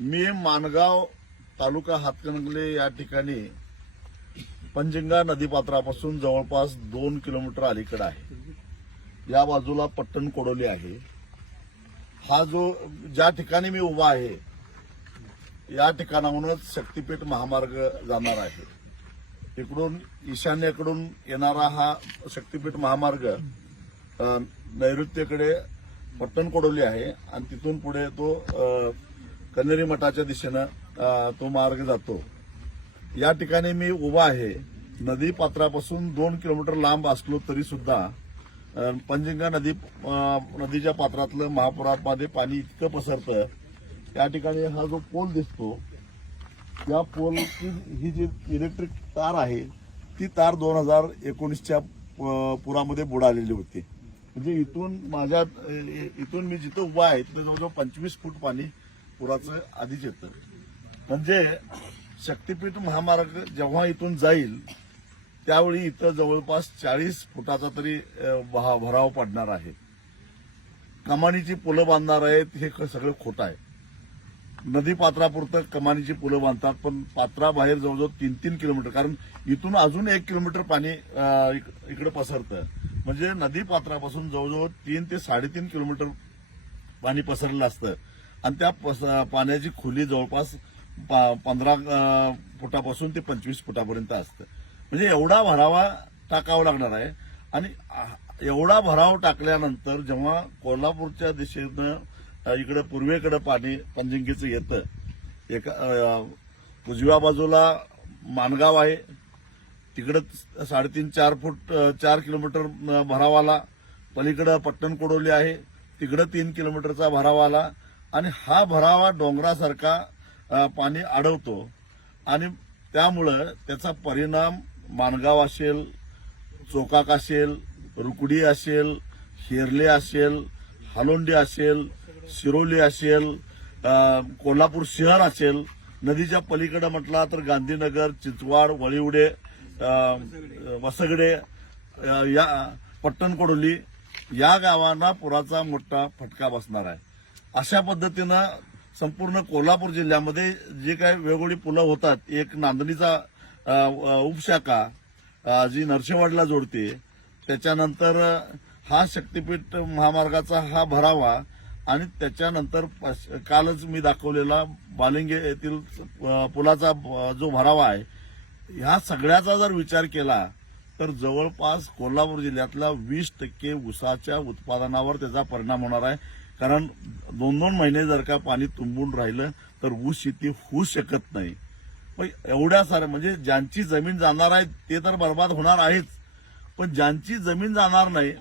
मी माणगाव तालुका हातकणंगले या ठिकाणी पंजिंगा नदीपात्रापासून जवळपास दोन किलोमीटर अलीकडे आहे. या बाजूला पट्टण कोडोली आहे. हा जो ज्या ठिकाणी मी उभा आहे या ठिकाणाहूनच शक्तीपीठ महामार्ग जाणार आहे. इकडून ईशान्येकडून येणारा हा शक्तीपीठ महामार्ग नैऋत्येकडे पट्टण कोडवली आहे आणि तिथून पुढे तो कन्हेरी मठाच्या दिशेनं तो मार्ग जातो. या ठिकाणी मी उभा आहे. नदी पात्रापासून दोन किलोमीटर लांब असलो तरी सुद्धा पंजिंगा नदी नदीच्या पात्रातलं महापुरामध्ये पाणी इतकं पसरतं. त्या ठिकाणी हा जो पोल दिसतो या पोलची ही जी इलेक्ट्रिक तार आहे ती तार दोन हजार एकोणीसच्या प- पुरामध्ये बुडालेली होती. म्हणजे इथून माझ्या इथून मी जिथं उभा आहे तिथं जवळजवळ पंचवीस फूट पाणी पुराचं आधीच येतं. म्हणजे शक्तीपीठ महामार्ग जेव्हा इथून जाईल त्यावेळी इथं जवळपास चाळीस फुटाचा तरी भराव पडणार आहे. कमानीची पुलं बांधणार आहेत हे सगळं खोटं आहे. नदी पात्रापुरतं कमानीची पुलं बांधतात पण पात्राबाहेर जवळजवळ तीन तीन किलोमीटर कारण इथून अजून एक किलोमीटर पाणी इक- इकडे पसरतं. म्हणजे नदी पात्रापासून जवळजवळ तीन ते साडेतीन किलोमीटर पाणी पसरलेलं असतं. आणि त्या पस- पाण्याची खोली जवळपास पंधरा फुटापासून ते पंचवीस फुटापर्यंत असतं. म्हणजे एवढा भरावा टाकावा लागणार आहे. आणि एवढा भराव टाकल्यानंतर जेव्हा कोल्हापूरच्या दिशेनं अ, इकडे पूर्वेकडे पाणी पंजिंकीचं येतं एका उजव्या बाजूला माणगाव आहे तिकडं साडेतीन चार फूट चार किलोमीटर भराव आला पलीकडं पट्टण कोडोली आहे. तिकडं तीन किलोमीटरचा भराव आला आणि हा भरावा डोंगरासारखा पाणी अडवतो आणि त्यामुळं त्याचा परिणाम माणगाव असेल चोकाक असेल रुकडी असेल हिरले असेल हालोंडी असेल शिरोली असेल कोल्हापूर शहर असेल. नदीच्या पलीकडे म्हटला तर गांधीनगर चिचवाड वळिवडे वसगडे या पट्टण कोडोली या गावांना पुराचा मोठा फटका बसणार आहे. अशा पद्धतीनं संपूर्ण कोल्हापूर जिल्ह्यामध्ये जे काही वेगवेगळी पुलं होतात एक नांदणीचा उपशाखा जी नरसेवाडला जोडते त्याच्यानंतर हा शक्तीपीठ महामार्गाचा हा भरावा आणि त्याच्यानंतर पश- कालच मी दाखवलेला बालिंगे येथील पुलाचा जो भरावा आहे ह्या सगळ्याचा जर विचार केला तर जवळपास कोल्हापूर जिल्ह्यातल्या वीस टक्के ऊसाच्या उत्पादनावर त्याचा परिणाम होणार आहे. कारण दोन दोन महिने जर का पाणी तुंबून राहिलं तर ऊस शेती होऊ शकत नाही. पण एवढ्या साऱ्या म्हणजे ज्यांची जमीन जाणार आहे ते तर बर्बाद होणार आहेच. पण ज्यांची जमीन जाणार नाही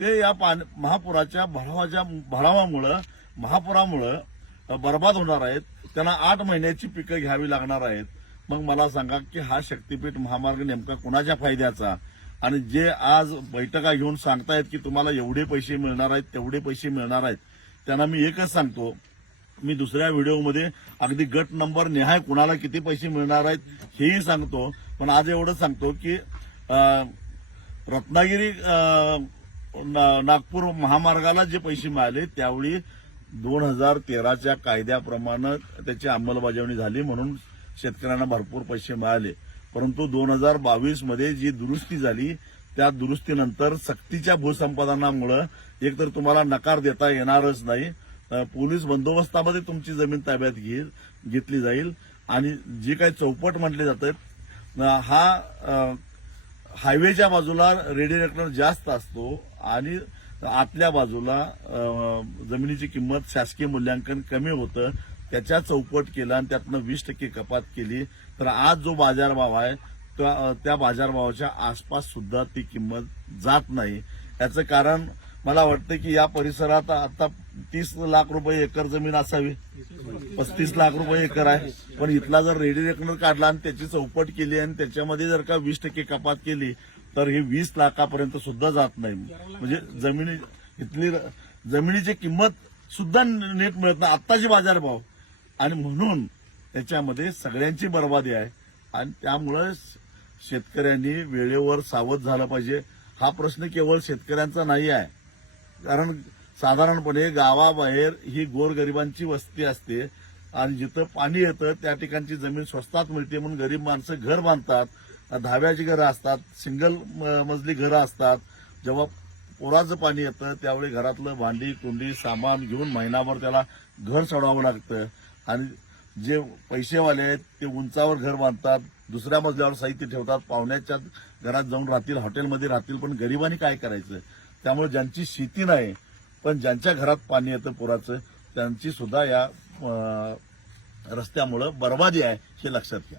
ते या पाणी महापुराच्या भरावाच्या भरावामुळं महापुरामुळं बर्बाद होणार आहेत. त्यांना आठ महिन्याची पिकं घ्यावी लागणार आहेत. मग मला सांगा की हा शक्तीपीठ महामार्ग नेमका कुणाच्या फायद्याचा? आणि जे आज बैठका घेऊन सांगतायत की तुम्हाला एवढे पैसे मिळणार आहेत तेवढे पैसे मिळणार आहेत त्यांना मी एकच सांगतो. मी दुसऱ्या व्हिडिओमध्ये अगदी गट नंबर निहाय कुणाला किती पैसे मिळणार आहेत हेही सांगतो. पण आज एवढं सांगतो की रत्नागिरी ना- नागपूर महामार्गाला जे पैसे मिळाले त्यावेळी दोन हजार तेराच्या कायद्याप्रमाणे त्याची अंमलबजावणी झाली म्हणून शेतकऱ्यांना भरपूर पैसे मिळाले. परंतु दोन हजार बावीसमध्ये जी दुरुस्ती झाली त्या दुरुस्तीनंतर सक्तीच्या भूसंपादनामुळं एकतर तुम्हाला नकार देता येणारच नाही. पोलीस बंदोबस्तामध्ये तुमची जमीन ताब्यात घेईल घेतली जाईल. आणि जी काही चौपट म्हटले जातात हा हायवेच्या बाजूला रेडिएटर जास्त असतो आणि आतल्या बाजूला जमिनीची किंमत शासकीय मूल्यांकन कमी होतं. त्याच्या चौपट केला आणि त्यातनं वीस टक्के कपात केली. तर आज जो बाजारभाव आहे त्या बाजारभावाच्या आसपास सुद्धा ती किंमत जात नाही. याचं कारण मला वाटतं की या परिसरात आता तीस लाख रुपये एकर जमीन असावी. पस्तीस लाख रुपये एकर आहे. पण इथला जर रेडी रेकनर काढला आणि त्याची चौपट केली आणि त्याच्यामध्ये जर का वीस टक्के कपात केली तर हे वीस लाखापर्यंत सुद्धा जात नाही. म्हणजे जमिनी इथली जमिनीची किंमत सुद्धा नीट मिळत नाही. आत्ताची बाजारभाव आणि म्हणून त्याच्यामध्ये सगळ्यांची बर्बादी आहे. आणि त्यामुळं शेतकऱ्यांनी वेळेवर सावध झालं पाहिजे. हा प्रश्न केवळ शेतकऱ्यांचा नाही आहे. कारण साधारणपणे गावाबाहेर ही गोरगरिबांची वस्ती असते आणि जिथं पाणी येतं त्या ठिकाणची जमीन स्वस्तात मिळते म्हणून गरीब माणसं घर बांधतात. धाव्याची घरं असतात सिंगल म- मजली घरं असतात. जेव्हा पुराचं पाणी येतं त्यावेळी घरातलं भांडी कुंडी सामान घेऊन महिनाभर त्याला घर सोडावं लागतं. आणि जे पैसेवाले आहेत ते उंचावर घर बांधतात दुसऱ्या मजल्यावर साहित्य ठेवतात पाहुण्याच्या घरात जाऊन राहतील हॉटेलमध्ये राहतील पण गरिबांनी काय करायचं? त्यामुळे ज्यांची शेती नाही पण ज्यांच्या घरात पाणी येतं पुराचं त्यांची सुद्धा या रस्त्यामुळं बर्बादी आहे हे लक्षात घ्या.